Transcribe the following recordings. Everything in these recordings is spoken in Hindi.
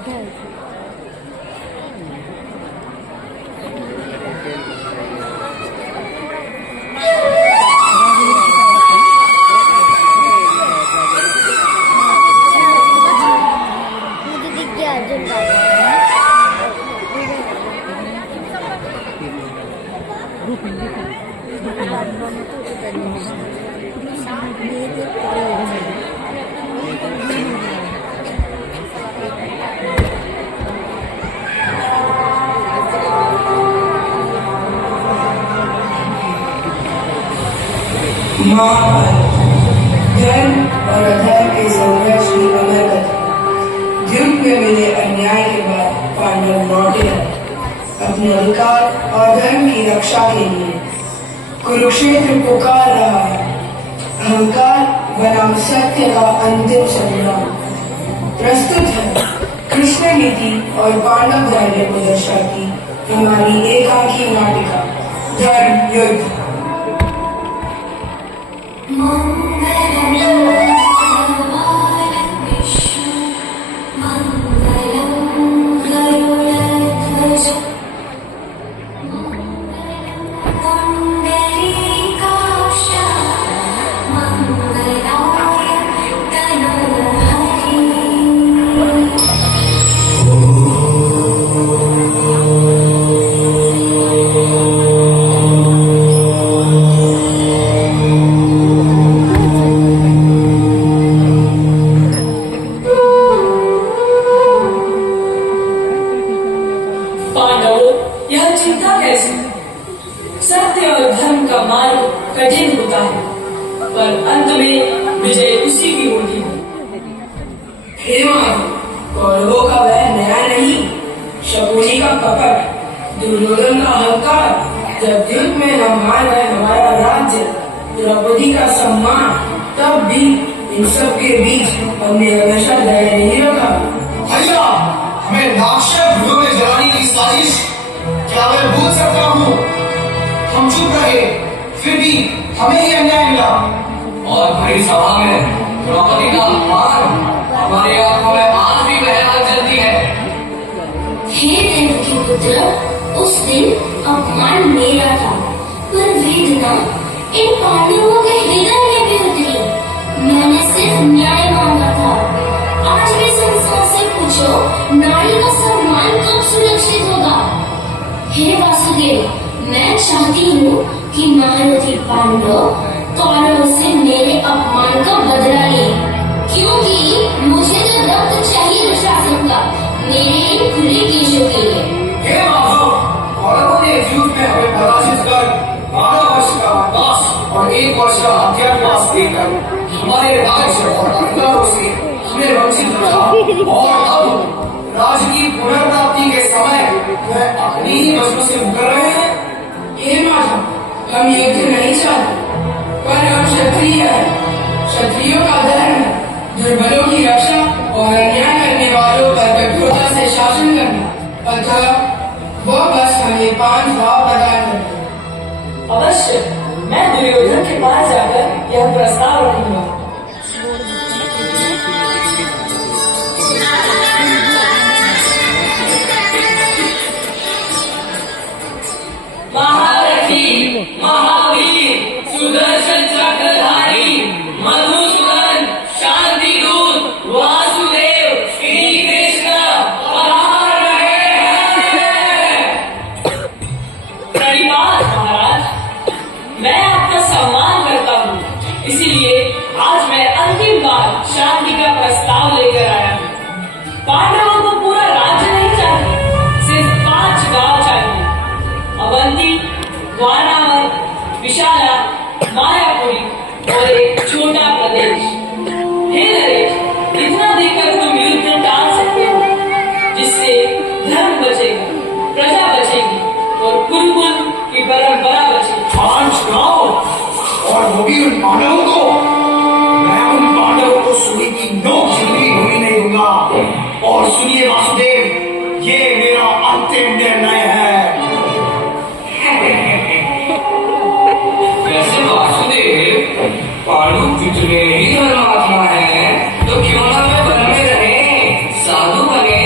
धर्म और अधर्म के संघर्ष की अमर कथा। युद्ध में मिले अन्याय के बाद पांडव लौटे अपने अधिकार और धर्म की रक्षा के लिए। कुरुक्षेत्र पुकार रहा है, अहंकार बनाम सत्य का अंतिम संग्राम। प्रस्तुत है कृष्ण नीति और पांडव धैर्य को दर्शाती हमारी एकांकी नाटिका धर्म युद्ध। सत्य और धर्म का मार्ग कठिन होता है, पर अंत में विजय उसी की होती है। हे माधव, कौरवों का वह नया नहीं, शकुनी का कपट, दुर्योधन का अहंकार, जब युद्ध में न मान गए हमारा राज्य, द्रौपदी का सम्मान, तब भी इन सब के बीच हमने हमेशा धैर्य नहीं रखा। भैया, हमें राक्षस गृह में जलाने की साजिश क्या मैं भूल सकता हूँ? हम चुप रहे, फिर भी हमें ही अन्याय मिला। और भरी सभा में द्रौपदी का अपमान, हमारी आंखों में आज भी वह आग जलती है। हे देव के पुत्र, उस दिन अपमान मेरा था, पर वेदना इन पांडवों के हृदय में भी उतरी। मैंने सिर्फ न्याय मांगा था। आज भी संसार से पूछो, नारी का सम्मान कब सुरक्षित होगा? हे वासुदेव, मैं चाहती हूँ कि महारथी पांडव कौरवों से मेरे अपमान का बदला ले, क्योंकि मुझे तो रक्त चाहिए दुशासन का मेरे इन खुले केशों के लिए। हे माधव, कौरवों ने युद्ध में हमें पराजित कर 12 वर्ष का वनवास और 1 वर्ष का अज्ञातवास देकर हमारे राज्य और अधिकारों से हमें वंचित रखा। और अब राज्य की पुनर्प्राप्ति के समय वह अपनी ही वजहों से मुकर रहे हैं। हे माधव, हम युद्ध नहीं चाहते, पर हम क्षत्रिय हैं। क्षत्रियों का धर्म है दुर्बलों की रक्षा और अन्याय करने वालों पर कठोरता से शासन करना। अतः वो बस हमें 5 भाव प्रदान करते। अवश्य, मैं दुर्योधन के पास जाकर यह प्रस्ताव रखूंगा। महारथी, महावीर, सुदर्शन चक्रधारी, मधुसूदन, शांतिदूत, वासुदेव, श्री कृष्ण पधार रहे हैं। प्रणिपात महाराज, मैं आपका सम्मान करता हूँ, इसीलिए आज मैं अंतिम बार शांति का प्रस्ताव लेकर आया हूँ। पांडवों को पूरा राज्य नहीं चाहिए, सिर्फ 5 गांव चाहिए। अवंती, वाराणसी, विशाला, मायापुरी और एक छोटा प्रदेश। हे नरेश, इतना देकर तुम युद्ध टाल सकते हो, जिससे धर्म बचेगा, प्रजा बचेगी और कुल की परंपरा बचेगी। 5 गांव, और वो भी उन पांडवों को? मैं उन पांडवों को सुई की नोक जिंदगी भूमि नहीं दूंगा। और सुनिए वासुदेव, ये मेरा अंतिम निर्णय है। वैसे वासुदेव, पांडु कितने ही धर्मात्मा है, तो क्यों ना वे वन में रहे, साधु बने।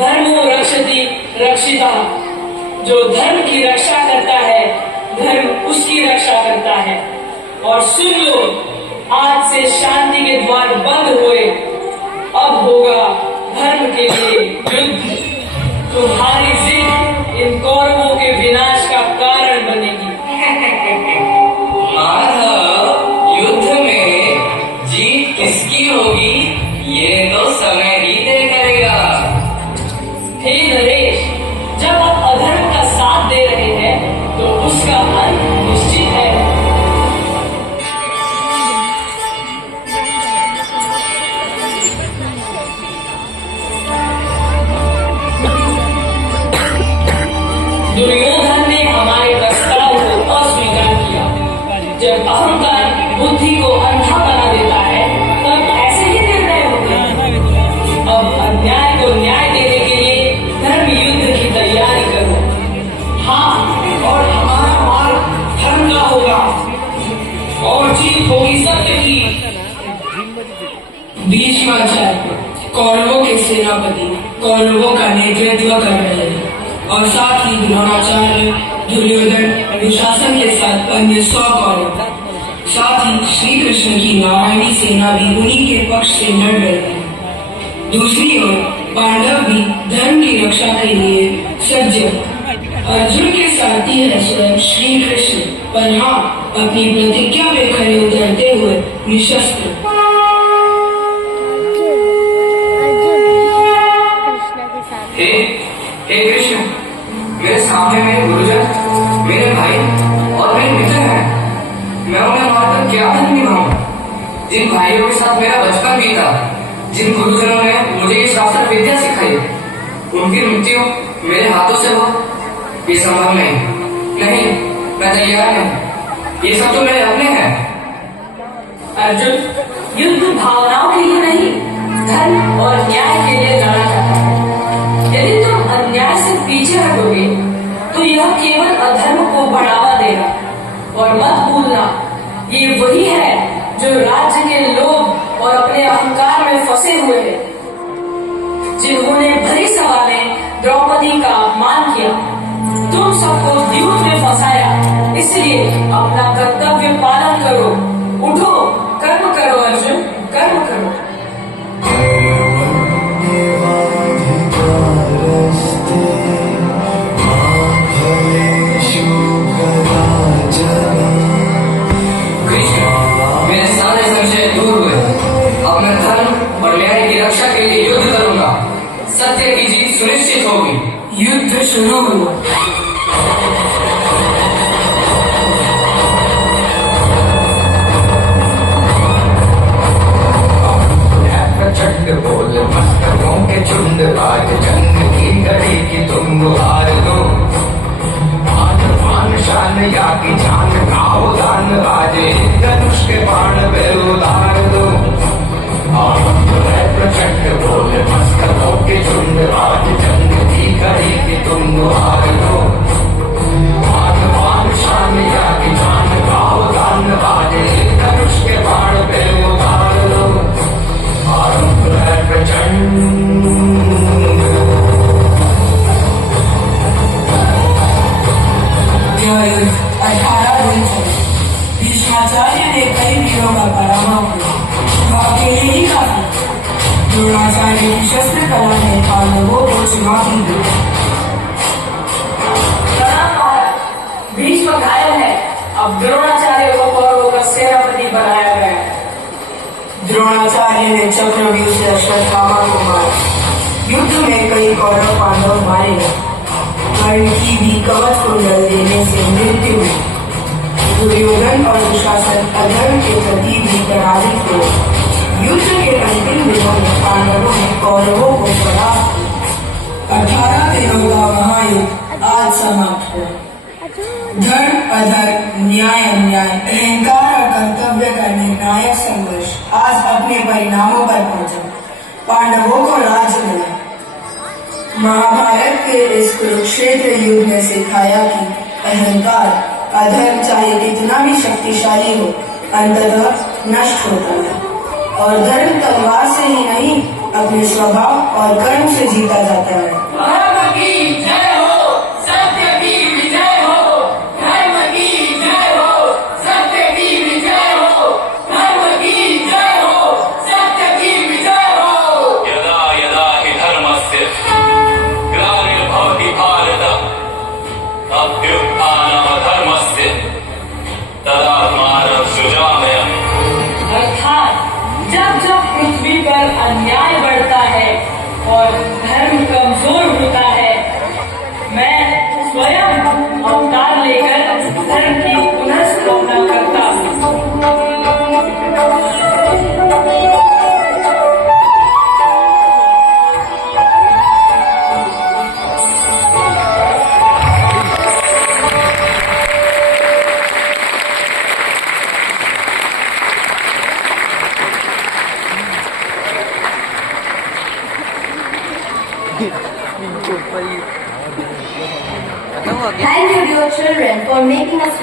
धर्मो रक्षति रक्षिता। जो धर्म की रक्षा करता है, धर्म उसकी रक्षा करता है। और सुन लो, आज से शांति के द्वार बंद हुए, अब होगा धर्म के लिए युद्ध। तुम्हारी जिद इन कौरवों के विनाश का कारण बनेगी। युद्ध में जीत किसकी होगी ये तो समय ही तय करेगा। हे नरेश, जब आप अधर्म का साथ दे रहे हैं तो उसका अंत निश्चित है। दुर्योधन ने हमारे प्रस्ताव को अस्वीकार किया। जब अहंकार बुद्धि को अंधा बना देता है तब ऐसे ही निर्णय होते हैं। अब अन्याय को न्याय देने के लिए धर्म युद्ध की तैयारी करो। हाँ, और हमारा मार्ग धर्म का होगा और जीत होगी सत्य की। भीष्माचार्य कौरवों के सेनापति कौरवों का नेतृत्व कर रहे हैं और साथ ही द्रोणाचार्य, दुर्योधन, दुशासन के साथ अन्य 100 कौरव, साथ ही श्री कृष्ण की नारायणी सेना भी उन्हीं के पक्ष से लड़ रहे हैं। दूसरी ओर पांडव भी धर्म की रक्षा के लिए सज्ज हैं। अर्जुन के साथी है स्वयं श्री कृष्ण, पर हाँ, अपनी प्रतिज्ञा में खरे उतरते हुए निशस्त्र। हे कृष्ण, मेरे सामने मेरे गुरुजन, मेरे भाई और मेरे मित्र हैं। मैं उन्हें मारकर क्या धर्म निभाऊं? जिन भाइयों के साथ मेरा बचपन बीता, जिन गुरुजनों ने मुझे ये शास्त्र विद्या सिखाई, उनकी मृत्यु मेरे हाथों से हो, ये संभव नहीं। मैं तैयार नहीं। ये सब तो मेरे अपने हैं। अर्जुन युद्ध भावनाओं के लिए नहीं, धर्म और न्याय के लिए लड़ा जाता है। यदि तुम अन्याय से पीछे हटोगे तो यह केवल अधर्म को बढ़ावा देगा। और मत भूलना, ये वही है जो राज्य के लोभ और अपने अहंकार में फंसे हुए हैं, जिन्होंने भरी सभा में द्रौपदी का अपमान किया, तुम सबको द्यूत में फंसाया। इसलिए अपना कर्तव्य पालन करो। उठो, कर्म करो अर्जुन, कर्म करो। मेरे सारे संशय दूर हुए। अब मैं धर्म और न्याय की रक्षा के लिए युद्ध करूंगा। सत्य की जीत सुनिश्चित होगी। युद्ध शुरू हुआ। प्रचंड बोल मस्तकों के झुंड, आज जंग की घड़ी की तुम हार दो। मान शान या की जान का उदान, आज धनुष के बाण पे उतार दो। प्रचंड बोल मस्तकों के झुंड, आज जंग की घड़ी की तुम हार दो। मान शान या की जान का उदान, आज धनुष के बाण पे उतार दो। आरंभ है प्रचंड। यह युद्ध 18 दिन चले। भीष्माचार्य ने कई वीरों का पराभव किया, वह अकेले ही काफी। द्रोणाचार्य की शस्त्र कला ने पांडवों को चुनौती दी। भीष्म घायल है, अब द्रोणाचार्य को कौरवों का सेनापति बनाया गया है। द्रोणाचार्य ने चक्रव्यूह से अश्वत्थामा को मारा। युद्ध में कई कौरव पांडव मारे गए। कर्ण की भी कवच को जल देने से मृत्यु हुई। दुर्योधन और दुशासन अधर्म के प्रति भी पराजित हुए। युद्ध के अंतिम दिनों में पांडवों ने कौरवों को परास्त किया। 18 दिनों का महायुद्ध आज समाप्त हुआ। धर्म अधर्म, न्याय अन्याय, अहंकार और कर्तव्य का निर्णायक संघर्ष आज अपने परिणामों पर पहुंचा। पांडवों को राज्य मिला। महाभारत के इस कुरुक्षेत्र युद्ध ने सिखाया कि अहंकार, अधर्म चाहे कितना भी शक्तिशाली हो, अंततः नष्ट होता है। और धर्म तलवार से ही नहीं, अपने स्वभाव और कर्म से जीता जाता है। धर्म की जय हो, सत्य की विजय हो। धर्म की जय हो, सत्य की विजय हो। धर्म की जय हो, सत्य की विजय हो। यदा यदा हि धर्मस्य ग्लानिर्भवति भारत अभ्युत्थानमधर्मस्य तदात्मानं सृजाम्यहम्। अर्थात जब जब पृथ्वी पर अन्याय बढ़ता है और धर्म कमजोर होता है, मैं स्वयं अवतार लेकर धर्म की पुनः स्थापना करता हूँ। Thank you, dear children, for making us